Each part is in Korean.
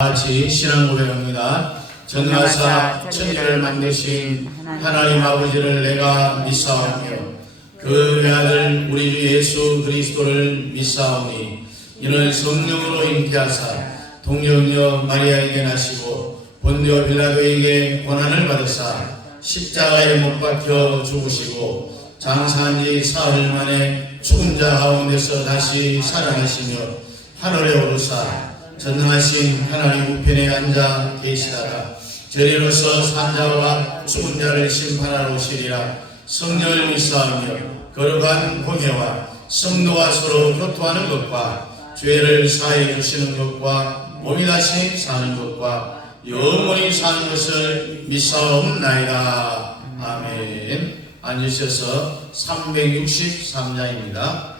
같이 신앙 고백합니다. 전능하사 천지를 만드신 하나님 아버지를 내가 믿사오며 그 외아들 우리 주 예수 그리스도를 믿사오니 이는 성령으로 잉태하사 동정녀 마리아에게 나시고 본디오 빌라도에게 고난을 받으사 십자가에 못 박혀 죽으시고 장사한 지 사흘 만에 죽은 자 가운데서 다시 살아나시며 하늘에 오르사 전능하신 하나님 우편에 앉아 계시다가 저리로서 산자와 죽은 자를 심판하러 오시리라. 성령을 믿사오며 거룩한 공회와 성도와 서로 교통하는 것과 죄를 사해 주시는 것과 몸이 다시 사는 것과 영원히 사는 것을 믿사옵나이다. 아멘. 앉으셔서 363장입니다.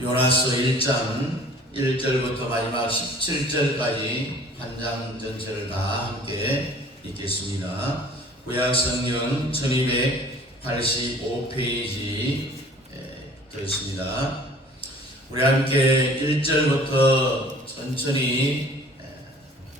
요나서 1장 1절부터 마지막 17절까지 한 장 전체를 다 함께 읽겠습니다. 구약성경 1285페이지 되었습니다. 우리 함께 1절부터 천천히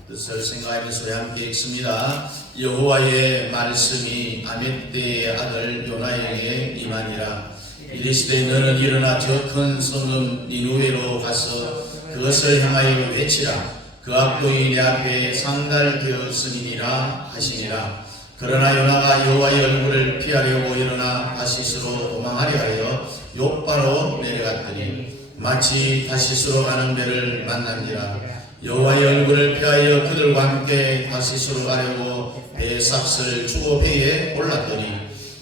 뜻을 생각하면서 우리 함께 읽습니다. 여호와의 말씀이 아мет대의 아들 요나에게 임하니라. 이르시되 너는 일어나 저 큰 성읍 니누웨로 가서 그것을 향하여 외치라. 그 악독이 내 앞에 상달되었으니라 하시니라. 그러나 요나가 여호와의 얼굴을 피하려고 일어나 다시스로 도망하려 하여 욥바로 내려갔더니 마치 다시스로 가는 배를 만난지라. 여호와의 얼굴을 피하여 그들과 함께 다시스로 가려고 배의 삭슬을 주고 배에 올랐더니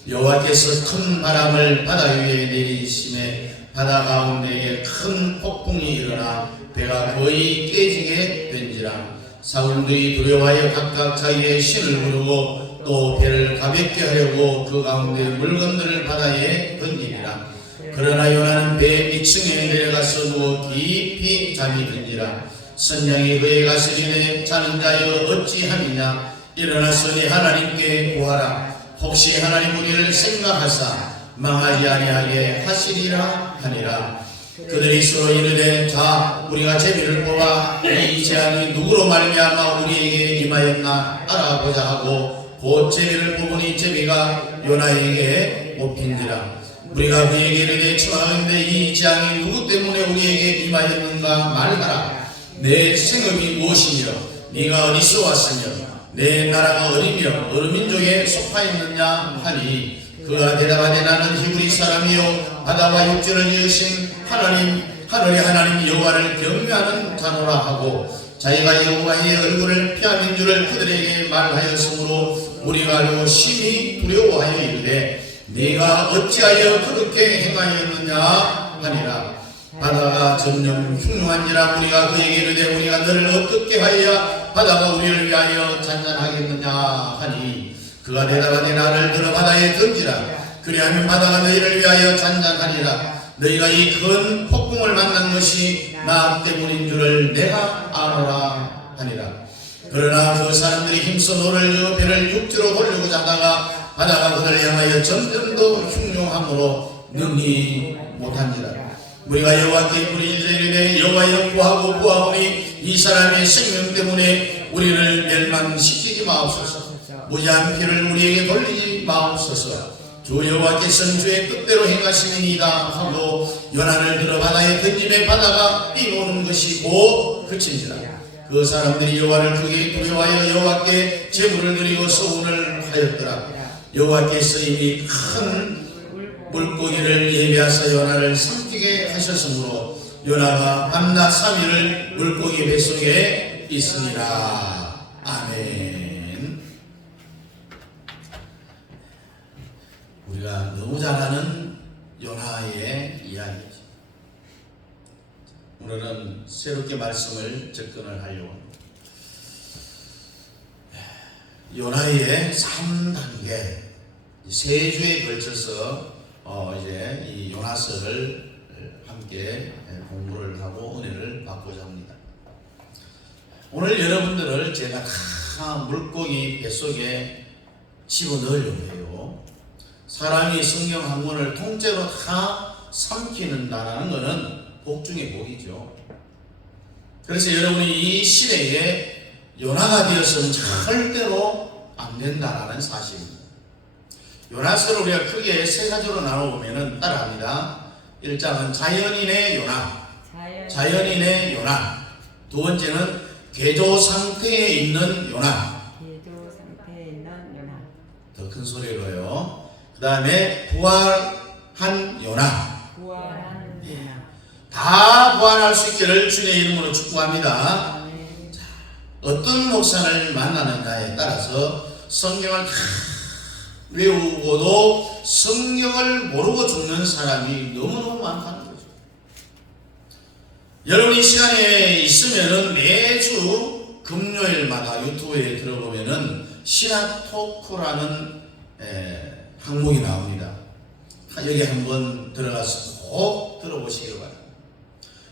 여호와께서 큰 바람을 바다 위에 내리심에 바다 가운데에 큰 폭풍이 일어나 배가 거의 깨지게 된지라. 사울들이 두려워하여 각각 자기의 신을 부르고 또 배를 가볍게 하려고 그 가운데 물건들을 바다에 던지니라. 그러나 요나는 배 밑층에 내려가서 누워 깊이 잠이 든지라. 선장이 그에 가시리되 자는 자여 어찌함이냐. 일어나서 네 하나님께 구하라. 혹시 하나님 우리를 생각하사 망하지 아니하게 하시리라 하니라. 그들이 서로 이르되 자 우리가 제비를 뽑아 이 재앙이 누구로 말미암아 우리에게 임하였나 알아보자 하고 곧 제비를 뽑으니 제비가 요나에게 뽑힌지라. 우리가 그에게 이르되 청하건대 이 재앙이 누구 때문에 우리에게 임하였는가 말하라. 내 생업이 무엇이며 네가 어디서 왔으며 내 나라가 어디며 어느 민족에 속하였느냐 하니 그가 대답하되 나는 히브리 사람이요 바다와 육지를 지으신 하나님 하늘의 하나님 여호와를 경외하는 자노라 하고 자기가 여호와의 얼굴을 피하는 줄을 그들에게 말하였으므로 우리가 알고 심히 두려워하여 이르되 네가 어찌하여 그렇게 행하였느냐 하니라. 바다가 점점 흉흉한지라. 우리가 그에게 이르되 우리가 너를 어떻게 하여야 바다가 우리를 위하여 잔잔하겠느냐 하니 그가 대답하되 나를 들어 바다에 던지라. 그리하면 바다가 너희를 위하여 잔잔하리라. 너희가 이 큰 폭풍을 만난 것이 나 때문인 줄을 내가 아노라 하니라. 그러나 그 사람들이 힘써 노를 저어 배를 육지로 돌리고자 하다가 바다가 그들을 향하여 점점 더 흉흉함으로 능히 못한지라. 우리가 여호와께 부르짖으되 여호와여 구하고 구하오니 이 사람의 생명 때문에 우리를 멸망시키지 마옵소서. 무지한 피를 우리에게 돌리지 마옵소서. 주 여호와께서는 주의 뜻대로 행하시니이다 하고 요나를 들어 바다에 던짐에 바다가 뛰노는 것이 곧 그친지라. 그 사람들이 여호와를 크게 두려워하여 여호와께 제물을 드리고 서운을 하였더라. 여호와께서 이미 큰 물고기를 예비하사 요나를 삼키게 하셨으므로 요나가 밤낮 3일을 물고기 뱃속에 있으니라. 아멘. 우리가 너무 잘 아는 요나의 이야기죠. 오늘은 새롭게 말씀을 접근을 하려고 합니다. 요나의 3단계 세 주에 걸쳐서 이제 이 요나서를 함께 공부를 하고 은혜를 받고자 합니다. 오늘 여러분들을 제가 다 물고기 뱃속에 집어넣으려고 해요. 사람이 성경 한 권을 통째로 다 삼키는다라는 것은 복 중의 복이죠. 그래서 여러분이 이 시대에 요나가 되어서는 절대로 안 된다라는 사실입니다. 요나서를 우리가 크게 세 가지로 나눠보면 따라합니다. 1장은 자연인의 요나, 자연인의 요나. 두 번째는 개조 상태에 있는 요나, 개조 상태에 있는 요나. 더 큰 소리로요. 그 다음에 부활한 요나. 부활한 요나. 다 부활할 수 있기를 주의 이름으로 축복합니다. 자, 어떤 목사를 만나느냐에 따라서 성경을 다 외우고도 성경을 모르고 죽는 사람이 너무너무 많다는 거죠. 여러분 이 시간에 있으면은 매주 금요일마다 유튜브에 들어보면은 신학 토크라는 항목이 나옵니다. 여기 한번 들어가서 꼭 들어보시기 바랍니다.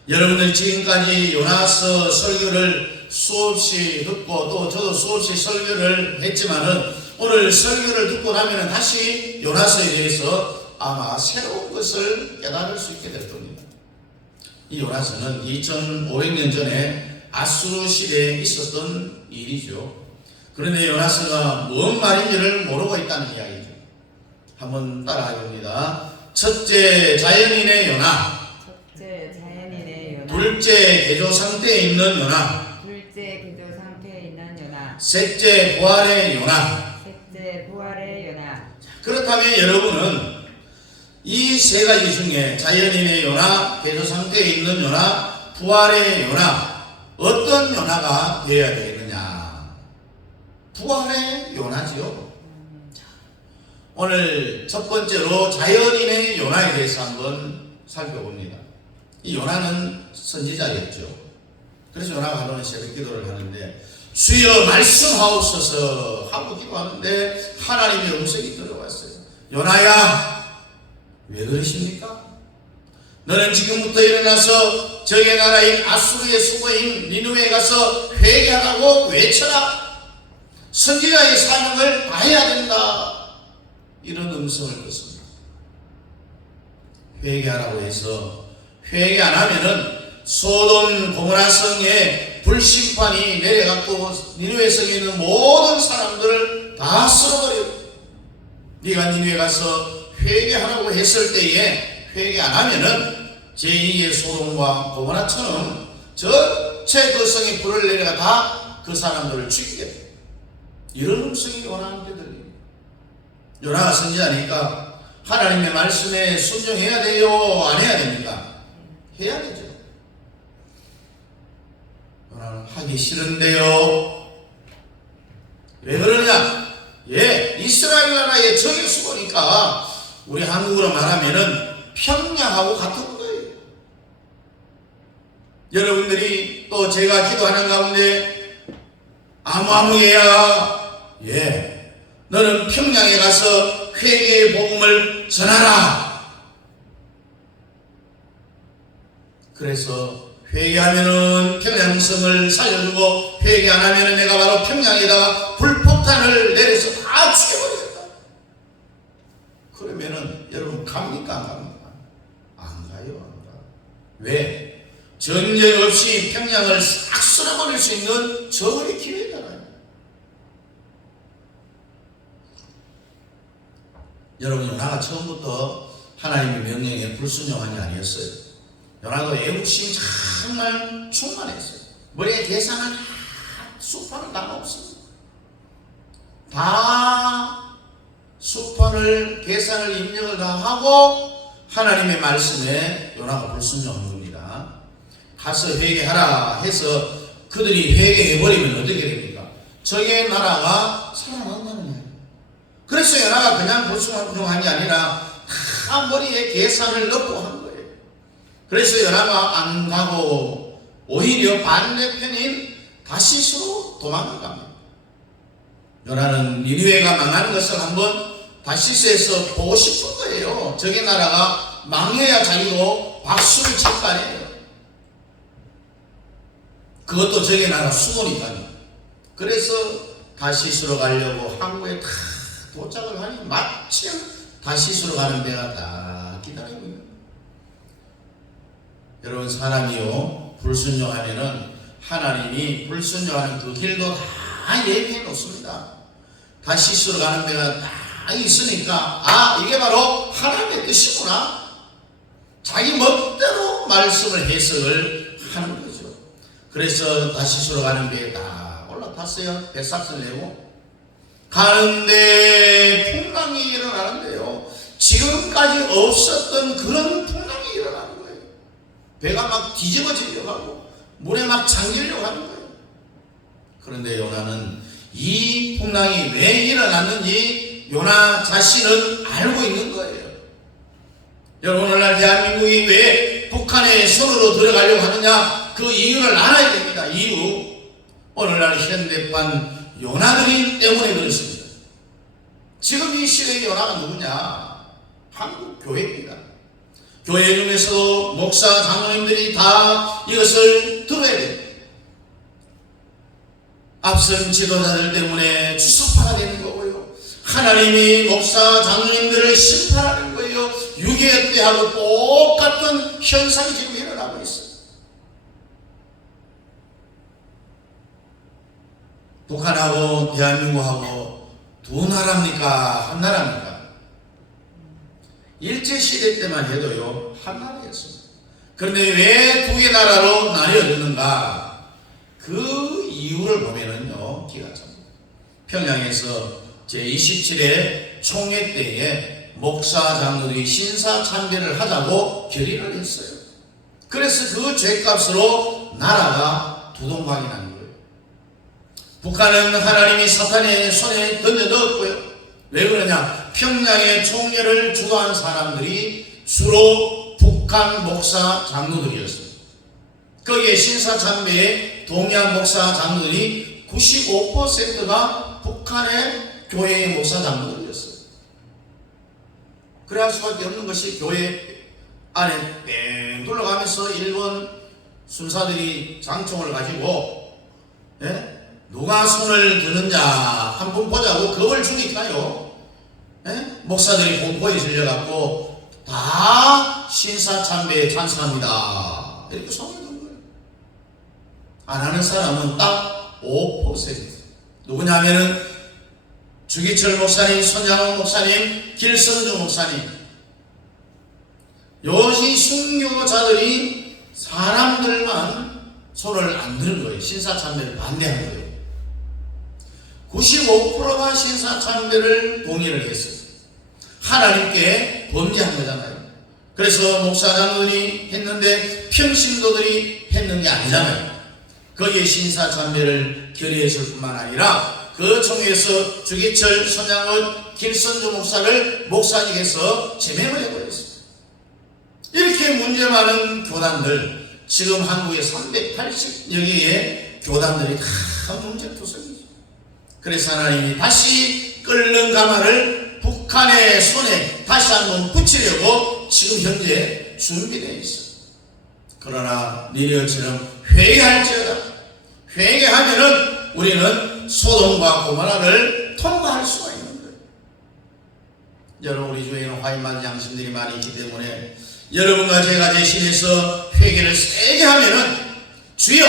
여러분들 지금까지 요나서 설교를 수없이 듣고 또 저도 수없이 설교를 했지만은 오늘 설교를 듣고 나면 다시 요나서에 대해서 아마 새로운 것을 깨달을 수 있게 될 겁니다. 이 요나서는 2500년 전에 아수르 시대에 있었던 일이죠. 그런데 요나서가 뭔 말인지를 모르고 있다는 이야기죠. 한번 따라해 봅니다. 첫째, 자연인의 요나. 첫째, 자연인의 요나. 둘째, 개조 상태에 있는 요나. 둘째, 개조 상태에 있는 요나. 셋째, 부활의 요나. 셋째, 상태 부활의 요나. 그렇다면 여러분은 이 세 가지 중에 자연인의 요나, 개조 상태에 있는 요나, 부활의 요나, 어떤 요나가 되어야 되겠느냐? 부활의 요나지요. 오늘 첫 번째로 자연인의 요나에 대해서 한번 살펴봅니다. 이 요나는 선지자였죠. 그래서 요나가 하루는 새벽 기도를 하는데 주여 말씀하옵소서 하고 기도하는데 하나님의 음성이 들어왔어요. 요나야 왜 그러십니까? 너는 지금부터 일어나서 적의 나라인 아수르의 수거인 니느웨에 가서 회개하라고 외쳐라. 선지자의 사명을 다해야 된다. 이런 음성을 듣습니다. 회개하라고 해서 회개 안 하면은 소돔 고모라 성에 불심판이 내려갔고 니느웨 성에 있는 모든 사람들을 다 쓸어버려요. 네가 니느웨 가서 회개하라고 했을 때에 회개 안 하면은 제2의 소돔과 고모라처럼 전체 그 성에 불을 내려가 다 그 사람들을 죽이게. 이런 음성이 요나한테 들립니다. 요나가 선지자니까 하나님의 말씀에 순종해야 돼요? 안 해야 됩니까? 해야 되죠. 요나는 하기 싫은데요. 왜 그러냐? 이스라엘 나라의 적이 수고니까 우리 한국으로 말하면은 평양하고 같은 거예요. 여러분들이 또 제가 기도하는 가운데 아무아무개야 너는 평양에 가서 회개의 복음을 전하라. 그래서 회개하면은 평양성을 살려주고 회개 안 하면은 내가 바로 평양에다가 불폭탄을 내려서 다 죽여버리겠다. 그러면은 여러분 갑니까 안 갑니까? 안 가요. 안 가. 왜? 전쟁 없이 평양을 싹 쓸어버릴 수 있는 저의 기회잖아요. 여러분 요나가 처음부터 하나님의 명령에 불순종한 게 아니었어요. 요나도 애국심이 정말 충만했어요. 머리에 계산을 다 수판을 다 넣었어요. 다 수판을 계산을 입력을 다 하고 하나님의 말씀에 요나가 불순종한 겁니다. 가서 회개하라 해서 그들이 회개해버리면 어떻게 됩니까? 적의 나라가 살아난다는 거예요. 그래서 요나가 그냥 불순종한 게 아니라 다 머리에 계산을 넣고 한 거예요. 그래서 요나가 안 가고 오히려 반대편인 다시스로 도망을 갑니다. 요나는 니느웨가 망하는 것을 한번 다시스에서 보고 싶은 거예요. 적의 나라가 망해야 자기도 박수를 칠 거 아니에요. 그것도 적의 나라 수고니까요. 그래서 다시스로 가려고 항구에 다 도착을 하니 마침 다시스로 가는 배가 딱 기다리고 있는 거예요. 여러분 사람이요 불순종하면은 하나님이 불순종하는 그 길도 다 예비해 놓습니다. 다시스로 가는 배가 딱 있으니까 이게 바로 하나님의 뜻이구나. 자기 멋대로 말씀을 해석을 하는 거죠. 그래서 다시스로 가는 배에 다 올라탔어요. 배삭을 내고 가는데 풍랑이 일어나는데요. 지금까지 없었던 그런 풍랑이 일어나는 거예요. 배가 막 뒤집어지려고 하고 물에 막 잠기려고 하는 거예요. 그런데 요나는 이 풍랑이 왜 일어났는지 요나 자신은 알고 있는 거예요. 여러분 오늘날 대한민국이 왜 북한의 손으로 들어가려고 하느냐? 그 이유를 알아야 됩니다. 이유. 오늘날 현대판 요나들이 때문에 그렇습니다. 지금 이 시대의 요나가 누구냐? 한국 교회입니다. 교회 중에서도 목사, 장로님들이 다 이것을 들어야 됩니다. 앞선 지도자들 때문에 주사파가 되는 거고요. 하나님이 목사, 장로님들을 심판하는 거예요. 6.25 때하고 똑같은 현상이 지금 일어나고 있어요. 북한하고 대한민국하고 두 나라입니까? 한 나라입니까? 일제시대 때만 해도요 한 나라였습니다. 그런데 왜 두 개 나라로 나뉘어졌는가? 그 이유를 보면은요 기가 찹니다. 평양에서 제27회 총회 때에 목사 장로들이 신사 참배를 하자고 결의를 했어요. 그래서 그 죄값으로 나라가 두동강이 난 거예요. 북한은 하나님이 사탄의 손에 던져 넣었고요. 왜 그러냐? 평양의 총회를 주도한 사람들이 주로 북한 목사 장로들이었어요. 거기에 신사참배에 동의한 목사 장로들이 95%가 북한의 교회의 목사 장로들이었어요. 그래야 할 수밖에 없는 것이 교회 안에 뺑 둘러가면서 일본 순사들이 장총을 가지고 누가 손을 드는자 한번 보자고 겁을 주니까요. 목사들이 공포에 질려갖고 다 신사참배에 찬성합니다. 이렇게 손을 든 거예요. 안 하는 사람은 딱 5%. 누구냐면은 주기철 목사님, 손양호 목사님, 길선주 목사님. 요시 순교자들이 사람들만 손을 안 드는 거예요. 신사참배를 반대하는 거예요. 95%가 신사참배를 동의를 했어요. 하나님께 범죄한 거잖아요. 그래서 목사장들이 했는데 평신도들이 했는 게 아니잖아요. 거기에 신사참배를 결의했을 뿐만 아니라 그 총회에서 주기철, 손양원, 길선주 목사를 목사직에서 제명을 해버렸어요. 이렇게 문제 많은 교단들, 지금 한국에 380여 개의 교단들이 다 문제투성이죠. 그래서 하나님이 다시 끓는 가마를 북한의 손에 다시 한번 붙이려고 지금 현재 준비되어 있어요. 그러나 니느웨처럼 회개할지어다. 회개하면은 우리는 소돔과 고모라를 통과할 수가 있는 거예요. 여러분, 우리 주에는 화인만 양심들이 많이 있기 때문에 여러분과 제가 대신해서 회개를 세게 하면은 주여,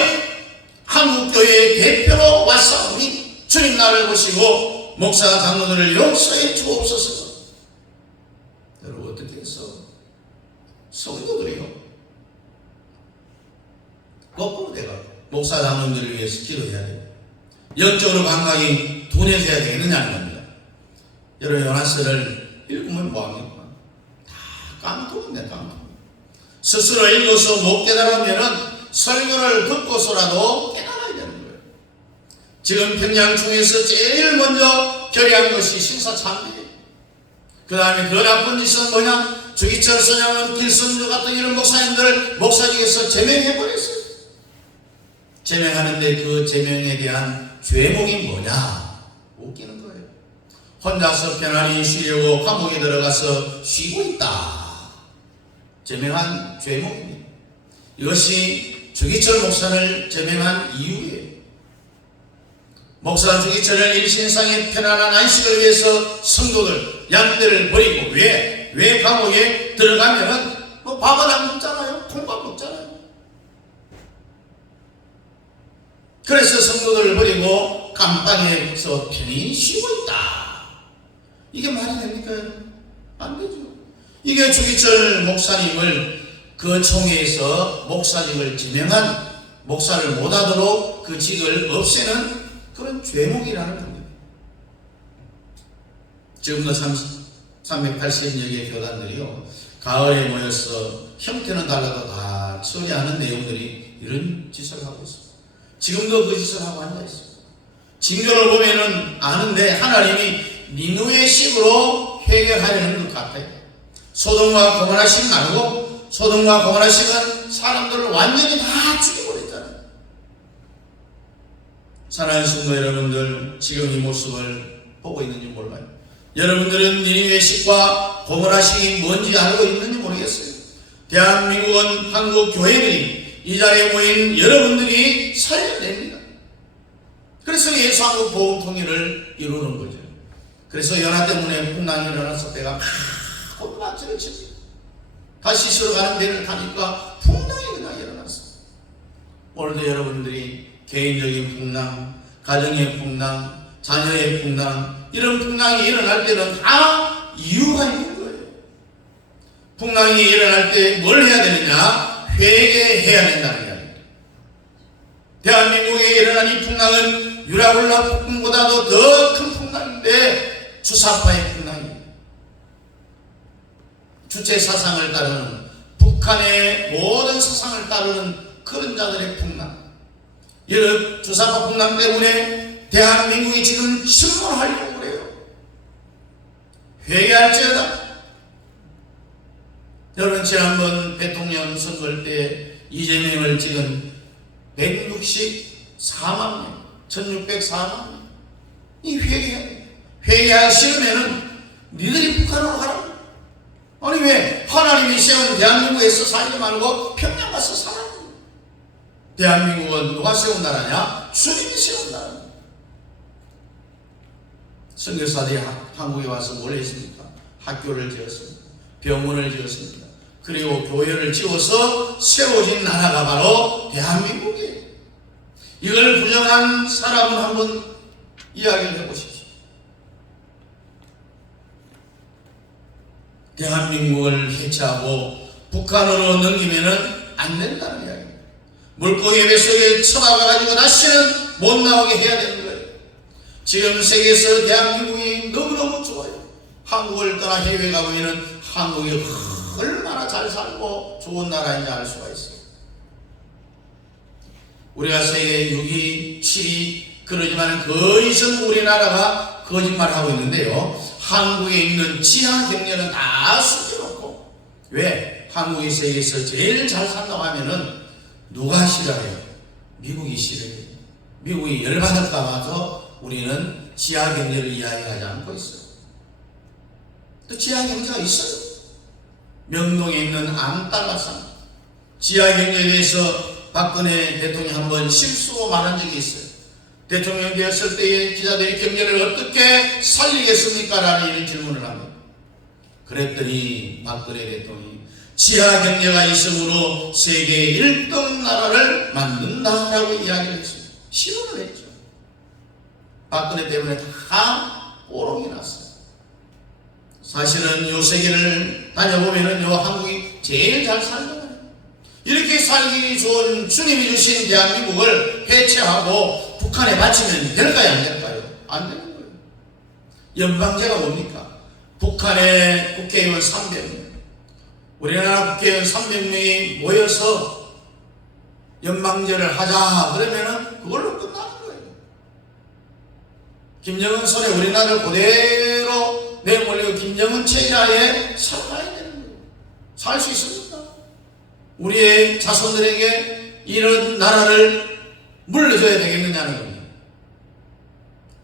한국교회의 대표로 왔사오니 주님 나를 보시고 목사 장로들을 용서해 주옵소서. 여러분, 어떻게 해서 성도들이요 거꾸로 돼가 목사 장로들을 위해서 기도해야 돼요. 영적으로 감각이 둔해져야 되겠느냐는 겁니다. 여러분, 요나스를 읽으면 뭐합니까? 깡통인데 깡통. 스스로 읽어서 못 깨달으면 설교를 듣고서라도 깨달아야 되는 거예요. 지금 평양총에서 제일 먼저 결의한 것이 신사참배예요. 그 다음에 그 나쁜 짓은 뭐냐? 주기철, 손양원, 길선주 같은 이런 목사님들을 목사직에서 제명해버렸어요. 제명하는데 그 제명에 대한 죄목이 뭐냐? 웃기는 거예요. 혼자서 편안히 쉬려고 감옥에 들어가서 쉬고 있다. 제명한 죄목입니다. 이것이 주기철 목사를 제명한 이유예요. 목사 주기철은 일신상의 편안한 안식을 위해서 성도들, 양들을 버리고 왜 감옥에 들어가면은 뭐 밥은 안 먹잖아요. 콩밥 먹잖아요. 그래서 성도들을 버리고 감방에서 편히 쉬고 있다. 이게 말이 됩니까? 안 되죠. 이게 주기철 목사님을 그 총회에서 목사직을 지명한 목사를 못하도록 그 직을 없애는 그런 죄목이라는 겁니다. 지금도 380여 개의 교단들이요, 가을에 모여서 형태는 달라도 다 처리하는 내용들이 이런 짓을 하고 있습니다. 지금도 그 짓을 하고 앉아있습니다. 징조를 보면은 아는데 하나님이 니느웨식으로 해결하려는 것 같아요. 소돔과 고모라식 말고, 소돔과 고모라식은 사람들을 완전히 다 죽여버렸잖아요. 사랑하는 성도 여러분들, 지금 이 모습을 보고 있는지 몰라요. 여러분들은 니느웨식과 고모라식이 뭔지 알고 있는지 모르겠어요. 대한민국은 한국 교회들이 이 자리에 모인 여러분들이 살려야 됩니다. 그래서 예수한국 복음통일을 이루는 거죠. 그래서 연화 때문에 풍랑이 일어나서 배가 콧맞지를 칩니다. 다시 쉬러 가는 데를 가니까 풍랑이 그냥 일어났어. 오늘도 여러분들이 개인적인 풍랑, 가정의 풍랑, 자녀의 풍랑, 이런 풍랑이 일어날 때는 다 이유가 있는 거예요. 풍랑이 일어날 때 뭘 해야 되느냐? 회개해야 된다는 이야기입니다. 대한민국에 일어난 이 풍랑은 유라굴라 폭풍보다도 더 큰 풍랑인데 주사파의 풍랑입니다. 주체 사상을 따르는, 북한의 모든 사상을 따르는 그런 자들의 풍랑, 이런 주사파 풍랑 때문에 대한민국이 지금 신문하려고 그래요. 회개할지어다. 여러분, 지난번 대통령 선거 때 이재명을 찍은 164만 명, 1604만 명, 이 회개하기 싫으면은 니들이 북한으로 가라. 아니, 왜 하나님이 세운 대한민국에서 살지 말고 평양 가서 살아? 대한민국은 누가 세운 나라냐? 주님이 세운 나라입니다. 선교사들이 한국에 와서 뭘 했습니까? 학교를 지었습니다. 병원을 지었습니다. 그리고 교회를 지어서 세워진 나라가 바로 대한민국이에요. 이걸 부정한 사람은 한번 이야기를 해보십시오. 대한민국을 해체하고 북한으로 넘기면은 안 된다는 이야기입니다. 물고기 뱃속에 처박아가지고 다시는 못 나오게 해야 되는 거예요. 지금 세계에서 대한민국이 너무너무 좋아요. 한국을 떠나 해외에 가보면은 한국이 얼마나 잘 살고 좋은 나라인지 알 수가 있어요. 우리가 세계 6위, 7위 그러지만 거의 전부 우리나라가 거짓말하고 있는데요. 한국에 있는 지하 경제는 다 숨겨놓고, 왜? 한국이 세계에서 제일 잘 산다고 하면은 누가 싫어해요? 미국이 싫어해요. 미국이 열받을까 봐서 우리는 지하 경제를 이야기하지 않고 있어요. 또 지하 경제가 있어요. 명동에 있는 암달러상 지하 경제에 대해서 박근혜 대통령이 한번 실수로 말한 적이 있어요. 대통령 되었을 때에 기자들이 경제를 어떻게 살리겠습니까? 라는 이런 질문을 합니다. 그랬더니 박근혜 대통령이 지하 경제가 있으므로 세계 1등 나라를 만든다라고 이야기를 했습니다. 실언을 했죠. 박근혜 때문에 다 뽀록이 났어요. 사실은 요 세계를 다녀보면은 요 한국이 제일 잘 살는 거예요. 이렇게 살기 좋은 주님이 주신 대한민국을 해체하고 북한에 바치면 될까요? 안 될까요? 안 되는 거예요. 연방제가 뭡니까? 북한의 국회의원 300명, 우리나라 국회의원 300명이 모여서 연방제를 하자 그러면은 그걸로 끝나는 거예요. 김정은 손에 우리나라를 그대로 내몰리고 김정은 체제하에 살아가야 되는 거예요. 살 수 있습니까? 우리의 자손들에게 이런 나라를 물려줘야 되겠느냐는 겁니다.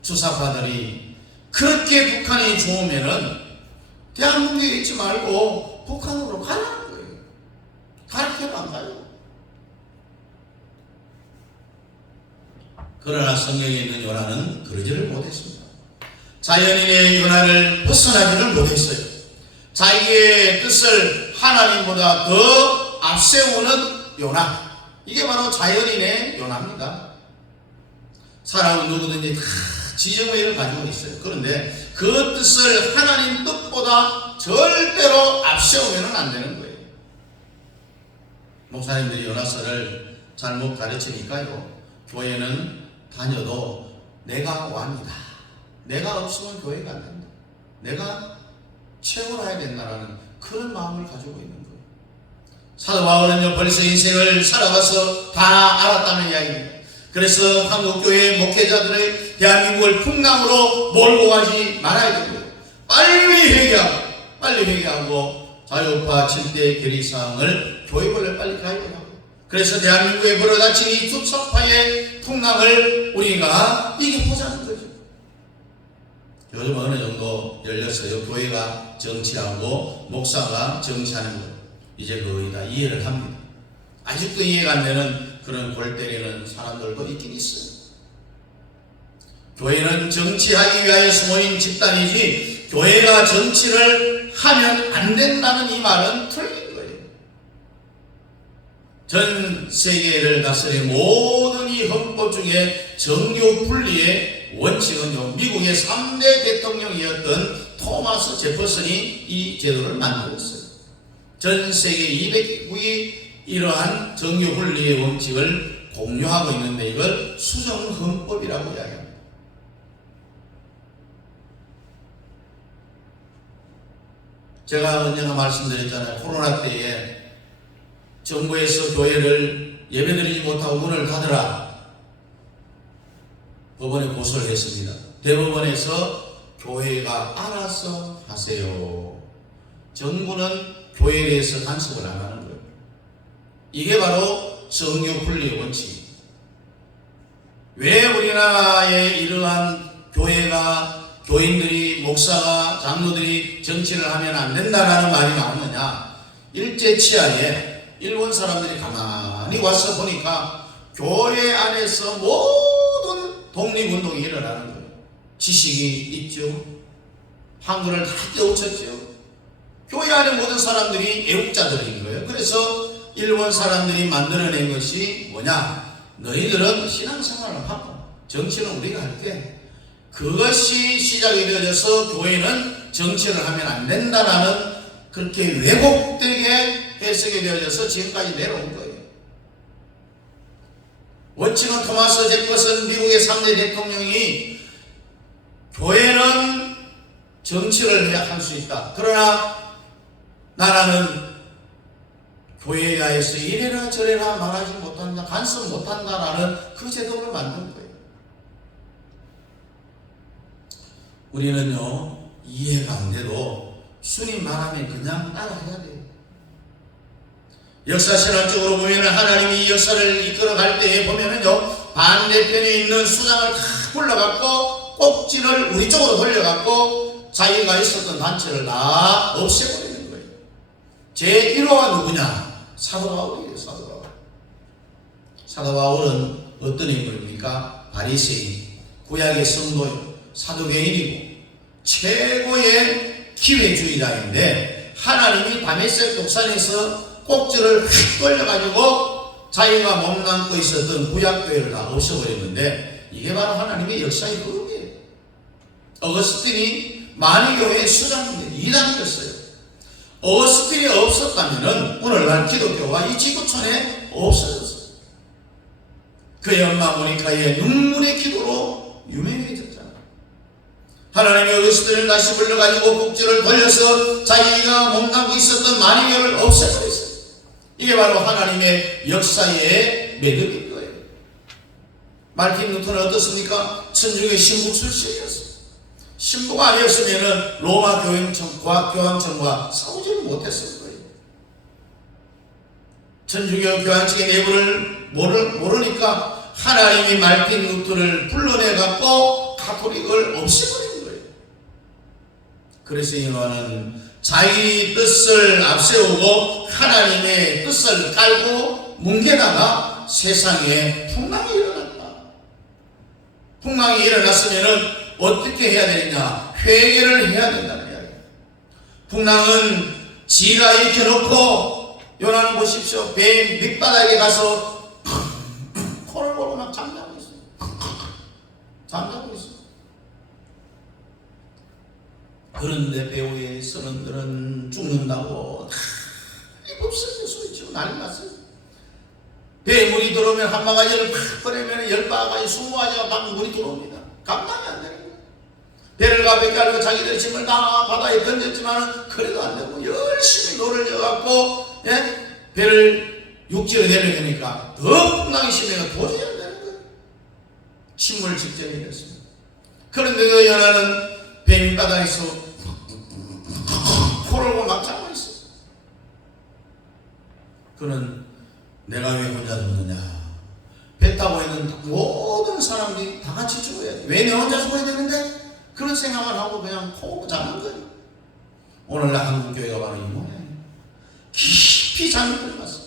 주사파들이 그렇게 북한이 좋으면은 대한민국에 있지 말고 북한으로 가라는 거예요. 가르쳐도 안 가요. 그러나 성경에 있는 요나는 그러지를 못했습니다. 자연인의 요나를 벗어나지를 못했어요. 자기의 뜻을 하나님보다 더 앞세우는 요나, 이게 바로 자연인의 요나입니다. 사람은 누구든지 다 지정의를 가지고 있어요. 그런데 그 뜻을 하나님 뜻보다 절대로 앞세우면 안 되는 거예요. 목사님들이 요나서를 잘못 가르치니까요, 교회는 다녀도 내가 왕이다, 내가 없으면 교회가 안 된다, 내가 채워놔야 된다라는 그런 마음을 가지고 있는 거예요. 사도 바울은요, 벌써 인생을 살아와서 다 알았다는 이야기입니다. 그래서 한국교회 목회자들의 대한민국을 풍랑으로 몰고 가지 말아야 되고요, 빨리 회개하고 자유파 7대 결의사항을 교육을 빨리 가입하고, 그래서 대한민국에 불어닥친 이 주사파의 풍랑을 우리가 이겨보자는 거죠. 요즘 어느 정도 열렸어요. 교회가 정치하고 목사가 정치하는 것, 이제 거의 다 이해를 합니다. 아직도 이해가 안 되는 그런 골 때리는 사람들도 있긴 있어요. 교회는 정치하기 위하여서 모인 집단이지 교회가 정치를 하면 안 된다는 이 말은 틀린 거예요. 전 세계를 다스린 모든 이 헌법 중에 정교 분리의 원칙은요, 미국의 3대 대통령이었던 토마스 제퍼슨이 이 제도를 만들었어요. 전 세계 200개국이 이러한 정교 분리의 원칙을 공유하고 있는데 이걸 수정헌법이라고 이야기합니다. 제가 언젠가 말씀드렸잖아요. 코로나 때에 정부에서 교회를 예배드리지 못하고 문을 닫으라 법원에 고소를 했습니다. 대법원에서 교회가 알아서 하세요. 정부는 교회에 대해서 간섭을 안 하는 거예요. 이게 바로 성교 분리의 원칙입니다. 왜 우리나라의 이러한 교인들이, 목사가, 장로들이 정치를 하면 안 된다라는 말이 나오느냐? 일제 치하에 일본 사람들이 가만히 와서 보니까 교회 안에서 모든 독립운동이 일어나는 거예요. 지식이 있죠. 한글을 다 깨우쳤죠. 교회 안에 모든 사람들이 애국자들인 거예요. 그래서 일본 사람들이 만들어낸 것이 뭐냐? 너희들은 신앙생활을 하고 정치는 우리가 할게. 그것이 시작이 되어져서 교회는 정치를 하면 안 된다라는 그렇게 왜곡되게 해석이 되어져서 지금까지 내려온 거예요. 원칙은 토마스 제퍼슨 미국의 3대 대통령이 교회는 정치를 해야 할 수 있다. 그러나 나라는 교회에 대해서 이래라 저래라 말하지 못한다, 간섭 못한다라는 그 제도를 만든 거예요. 우리는요, 이해가 안 돼도 주님 말하면 그냥 따라해야 돼요. 역사신학적으로 보면 하나님이 역사를 이끌어갈 때에 보면은요, 반대편에 있는 수장을 다 불러갖고 꼭지를 우리 쪽으로 돌려갖고 자기가 있었던 단체를 다 없애버리는 거예요. 제1호가 누구냐? 사도 바울이에요. 사도 바울. 사도 바울은 어떤 인물입니까? 바리새인, 구약의 성도요, 사도개인이고 최고의 기회주의자인데 하나님이 다메섹 독산에서 꼭지를 휙 돌려가지고 자기가 몸담고 있었던 구약교회를 다 없애버렸는데 이게 바로 하나님의 역사의 흐름이에요. 어거스틴이 만유교회의 수장인데 이단이었어요. 어거스틴이 없었다면 오늘날 기독교가 이 지구촌에 없어졌어요. 그의 엄마 모니카의 눈물의 기도로 유명해졌잖아요. 하나님이 어거스틴을 다시 불러가지고 꼭지를 돌려서 자기가 몸담고 있었던 만유교를 없애버렸어요. 이게 바로 하나님의 역사의 매듭인 거예요. 말틴 루터는 어떻습니까? 천주교 신부 출신이었어요. 신부가 아니었으면 로마 교황청과 싸우지를 못했을 거예요. 천주교 교황청의 내부를 모르니까 하나님이 말틴 루터를 불러내갖고 가톨릭을 없애버린 거예요. 그래서 이거는 자기 뜻을 앞세우고 하나님의 뜻을 깔고 뭉개다가 세상에 풍랑이 일어났다. 풍랑이 일어났으면 어떻게 해야 되느냐? 회개를 해야 된다는 이야기예요. 풍랑은 지가 익혀놓고 요나는 보십시오. 배 밑바닥에 가서 코를 골고 막 잠자고 있어요. 잠자고 있어요. 그런데 배우의 선원들은 죽는다고 다 없어져 소리치고 난리 났어요. 배에 물이 들어오면 한 바가지를 팍 꺼내면 10바가지, 20바가지가 막 물이 들어옵니다. 감당이 안 되는 거예요. 배를 가볍게 하려고 자기들 짐을 다 바다에 던졌지만 그래도 안 되고 열심히 노를 져갖고 배를 육지로 내려내니까 더 풍랑이 심해가 도저히 안 되는 거예요. 침몰 직전이 됐습니다. 그런데도 연하는 배 밑바닥에서 코를 골고 막 자고 있어요. 그는 내가 왜 혼자 죽느냐? 배 타고 있는 모든 사람들이 다 같이 죽어야지. 왜 내 혼자 죽어야 되는데? 그런 생각을 하고 그냥 코고 자는 거예요. 오늘날 한국교회가 바로 이 모양이에요. 깊이 잠이 들어갔어요.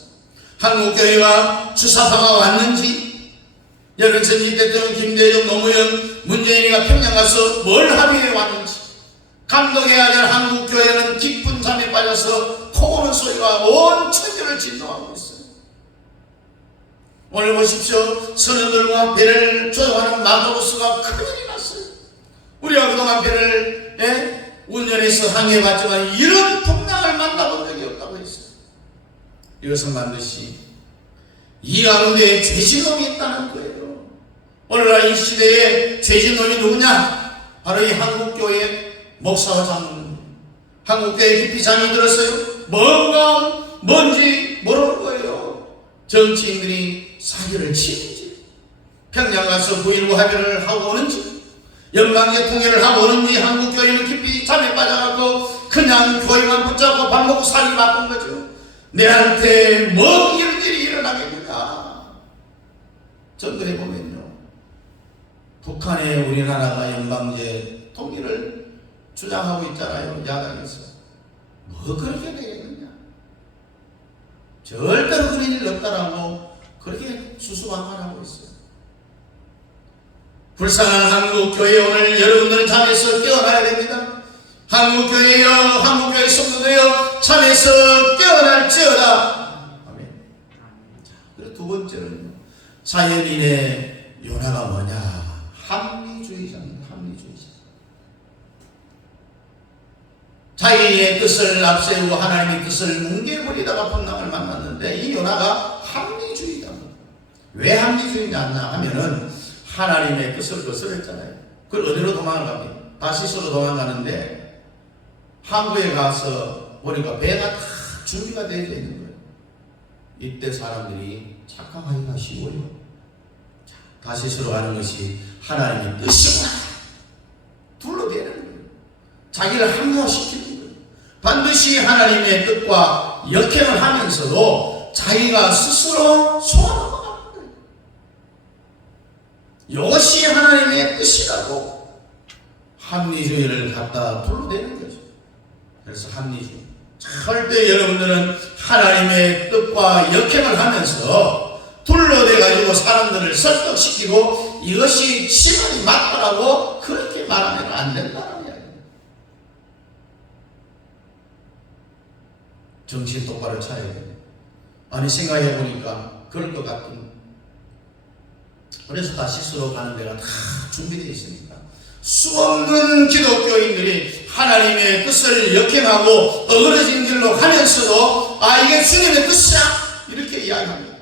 한국교회가 주사파가 왔는지, 여름 전직 대통령 김대중, 노무현, 문재인이가 평양 가서 뭘 합의해 왔는지, 감독해야 될 한국교회는 깊은 잠에 빠져서 코고는 소리가 온 천지를 진동하고 있어요. 오늘 보십시오. 선원들과 배를 조종하는 마도로스가 큰일이 났어요. 우리가 그동안 배를 운전해서 항해해봤지만 이런 풍랑을 만나본 적이 없다고 했어요. 이것은 반드시 이 가운데 죄진놈이 있다는 거예요. 오늘날 이 시대에 죄진놈이 누구냐? 바로 이 한국교회 목사와 장로님, 한국교회 깊이 잠이 들었어요. 뭔지 모르는 거예요. 정치인들이 사기를 치는지, 평양 가서 9.19 합의를 하고 오는지, 연방제 통일을 하고 오는지, 한국교회는 깊이 잠에 빠져갖고 그냥 교회만 붙잡고 밥 먹고 살기 바쁜 거죠. 내한테 뭐 이런 일이 일어나겠느냐. 전도해 보면요, 북한에 우리나라가 연방제 통일을 주장하고 있잖아요. 야당에서. 뭐 그렇게 되겠느냐. 절대로 그런 일 없다라고 그렇게 수수방관하고 있어요. 불쌍한 한국교회, 오늘 여러분들은 잠에서 깨어나야 됩니다. 한국교회여, 한국교회 성도되어 잠에서 깨어날지어다. 아멘. 그리고 두 번째는 자연인의 요나가 뭐냐? 합리주의자입니다. 합리주의자. 자기의 뜻을 앞세우고 하나님의 뜻을 뭉개버리다가 풍랑을 만났는데, 이 요나가 합리주의자입니다. 왜 합리주의자냐 하면은 하나님의 뜻을 거스렸잖아요. 그걸 어디로 도망을 갑니까? 다시스로 도망가는데 항구에 가서 보니까 배가 다 준비가 되어 있는 거예요. 이때 사람들이 착각하기가 쉬워요. 다시스로 가는 것이 하나님의 뜻이구나. 둘러대는 거예요. 자기를 합리화시키는 거예요. 반드시 하나님의 뜻과 역행을 하면서도 자기가 스스로 소원하고 가는 거예요. 이것이 하나님의 뜻이라고 합리주의를 갖다 둘러대는 거죠. 그래서 합리주의. 절대 여러분들은 하나님의 뜻과 역행을 하면서 둘러대가지고 사람들을 설득시키고 이것이 시간이 맞다라고 그렇게 말하면 안 된다는 이야기입니다. 정신 똑바로 차려야 됩니다. 아니, 생각해보니까 그럴 것 같은. 그래서 다시스로 가는 데가 다 준비되어 있으니까 수없는 기독교인들이 하나님의 뜻을 역행하고 어그러진 길로 가면서도 이게 주님의 뜻이야 이렇게 이야기합니다.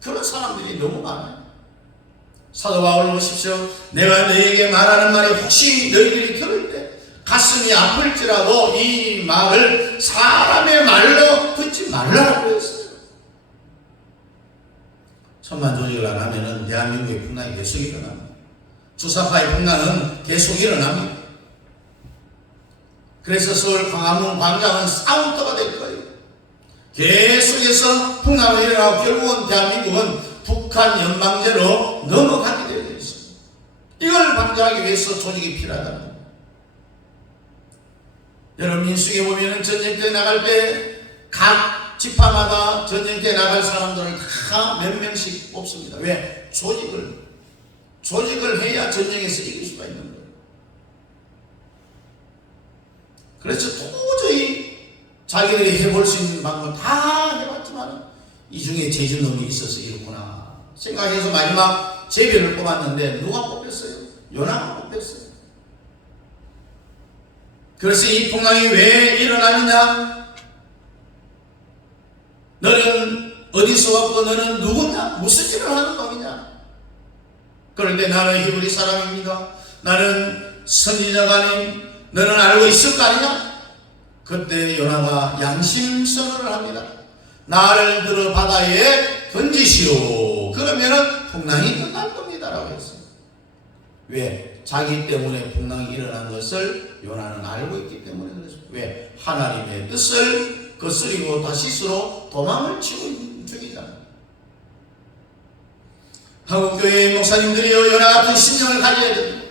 그런 사람들이 너무 많아요. 사도 바울 보십시오. 내가 너희에게 말하는 말이 혹시 너희들이 들을 때 가슴이 아플지라도 이 말을 사람의 말로 듣지 말라고 했어요. 천만 조직을 안 하면은 대한민국의 풍랑이 계속 일어납니다. 주사파의 풍랑은 계속 일어납니다. 그래서 서울 광화문 광장은 싸움터가 될 거예요. 계속해서 풍랑이 일어나고 결국은 대한민국은 북한 연방제로 넘어가게 되어 있습니다. 이걸 방지하기 위해서 조직이 필요하다는 겁니다. 여러분, 민수기에 보면은 전쟁 때 나갈 때 각 지파마다 전쟁 때 나갈 사람들을 다 몇 명씩 뽑습니다. 왜? 조직을 해야 전쟁에서 이길 수가 있는 거예요. 그래서 도저히 자기들이 해볼 수 있는 방법 다 해봤지만 이 중에 재주놈이 있어서 이렇구나 생각해서 마지막 제비를 뽑았는데 누가 뽑혔어요? 요나가 뽑혔어요. 그래서 이 풍랑이 왜 일어나느냐? 너는 어디서 왔고 너는 누구냐? 무슨 일을 하는 놈이냐? 그럴 때 나는 히브리 사람입니다. 나는 선지자가 아닌 너는 알고 있을 거 아니냐? 그때 요나가 양심선언을 합니다. 나를 들어 바다에 던지시오. 그러면은 풍랑이 끝날 겁니다 라고 했어요. 왜? 자기 때문에 풍랑이 일어난 것을 요나는 알고 있기 때문에 그렇습니다. 왜? 하나님의 뜻을 거스리고 다시스로 도망을 치고 있는 중이잖아요. 한국교회의 목사님들이요, 요나 같은 신령을 가져야 됩니다.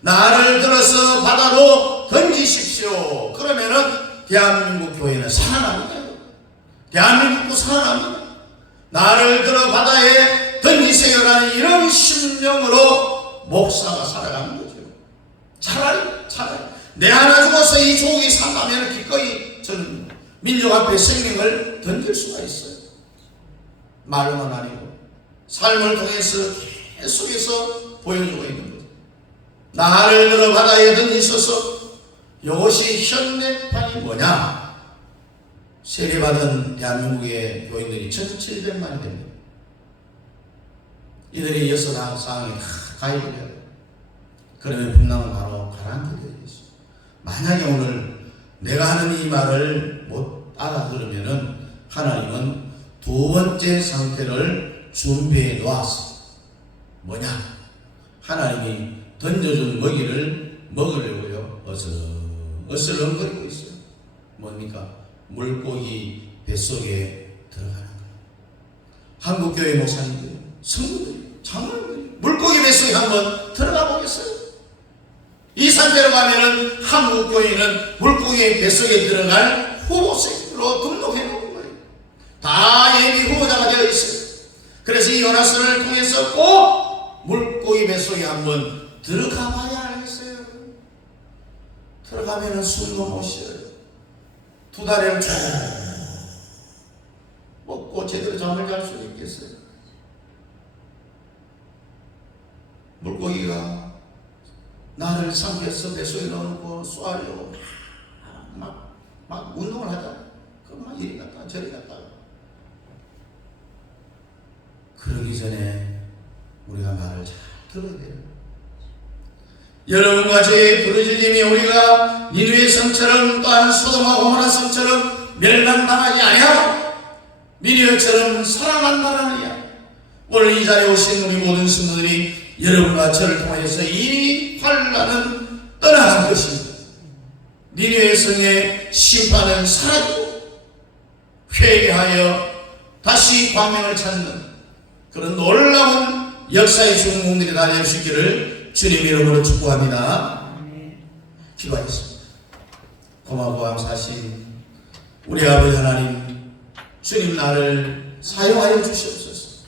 나를 들어서 바다로 던지십시오. 그러면은 대한민국 교회는 살아납니다. 대한민국도 살아납니다. 나를 들어 바다에 던지세요라는 이런 심령으로 목사가 살아가는 거죠. 차라리 내 하나 죽어서 이 조국이 산다면 기꺼이 저는 민족 앞에 생명을 던질 수가 있어요. 말로만 아니고 삶을 통해서 계속해서 보여주고 있는 거죠. 나를 들어 바다에 던지소서. 이것이 현대판이 뭐냐? 세례받은 대한민국의 교인들이 1700만이 됩니다. 이들이 여섯상에 가입을 해요. 그러면 풍랑은 바로 가라앉게 되어 있어요. 만약에 오늘 내가 하는 이 말을 못 알아들으면은 하나님은 두 번째 상태를 준비해 놓았어. 뭐냐? 하나님이 던져준 먹이를 먹으려고요. 어슬렁거리고 있어요. 뭡니까? 물고기 뱃속에 들어가는 거예요. 한국교회 목사님들, 성도들이, 장로들이 물고기 뱃속에 한번 들어가 보겠어요? 이 상태로 가면은 한국교회는 물고기 뱃속에 들어갈 후보생으로 등록해 놓은 거예요. 다 예비 후보자가 되어 있어요. 그래서 이 요나서를 통해서 꼭 물고기 뱃속에 한번 들어가 봐야 알겠어요. 들어가면은 숨도 못 쉬어요. 2달을 쭉 먹고 제대로 잠을 잘 수 있겠어요? 물고기가 나를 삼켜서 뱃속에 넣어놓고 쏘아려고 막 운동을 하잖아요. 그럼 막 이리 갔다 저리 갔다. 그러기 전에 우리가 말을 잘 들어야 돼요. 여러분과 저의 부르짖음이 우리가 니느웨 성처럼 또한 소돔과 고모라 성처럼 멸망당하지 아니하고 미리어처럼 살아난다느냐. 오늘 이 자리에 오신 우리 모든 성도들이 여러분과 저를 통해서 이 환난은 떠나갈 것입니다. 니느웨 성의 심판은 사라지고 회개하여 다시 광명을 찾는 그런 놀라운 역사의 주인공들이 달려 수 있기를 주님 이름으로 축복합니다. 기도하겠습니다. 고마워 감사하신 우리 아버지 하나님, 주님 나를 사용하여 주시옵소서.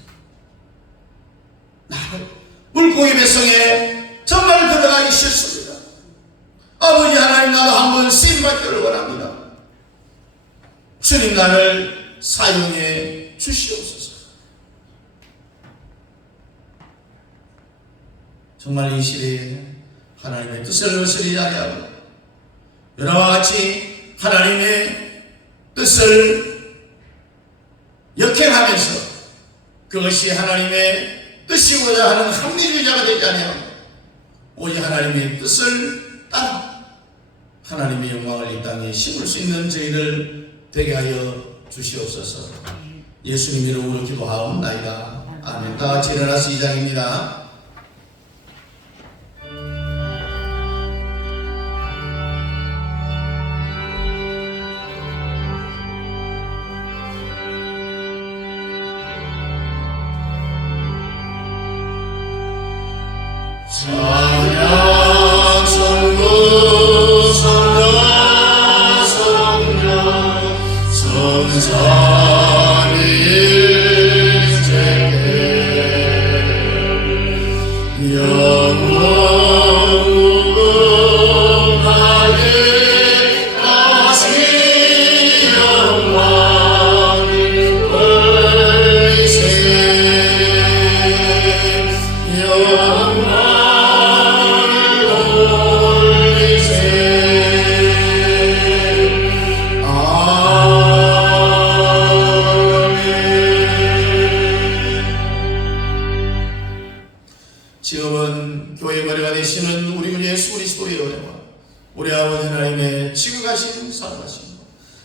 나를 물고기 뱃속에 정말 들어가기 싫습니다. 아버지 하나님, 나도 한번 쓰임받기를 원합니다. 주님 나를 사용해 주시옵소서. 정말 이 시대에 하나님의 뜻을 누스리지 아니하고 여러와 같이 하나님의 뜻을 역행하면서 그것이 하나님의 뜻이고자 하는 합리주의자가 되지 아니하고 오직 하나님의 뜻을 따라 하나님의 영광을 이 땅에 심을 수 있는 저희들 되게 하여 주시옵소서. 예수님 이름으로 기도하옵나이다. 아멘. 다 같이 일어나서 2장입니다. 찬양 성부 성자 성령 성삼위 일체계 영원 무궁하게 다시 영광 권세 영광 지금은 교회 머리가 되시는 우리 주 예수 그리스도의 은혜와 우리 아버지 하나님의 지극하신 사랑하심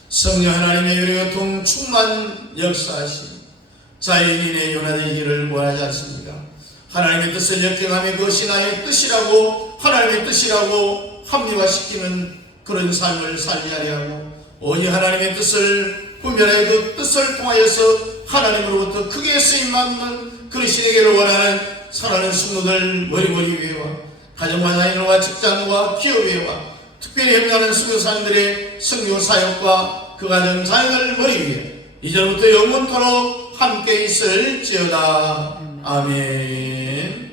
성령 하나님의 유리교통 충만 역사하심 자연인의 요나되기를 원하지 않습니다. 하나님의 뜻을 역행하며 그것이 나의 뜻이라고 하나님의 뜻이라고 합리화시키는 그런 삶을 살지 아니하고 오직 하나님의 뜻을 분별해 그 뜻을 통하여서 하나님으로부터 크게 쓰임받는 그런 시대를 원하는 사랑하는 성도들 머리머리 위에와 가정과 자녀와 직장과 기업 위에와 특별히 협력하는 선교사님들의 선교 사역과 그 가정 자녀들 머리 위에 이제부터 영원토록 함께 있을지어다. 아멘.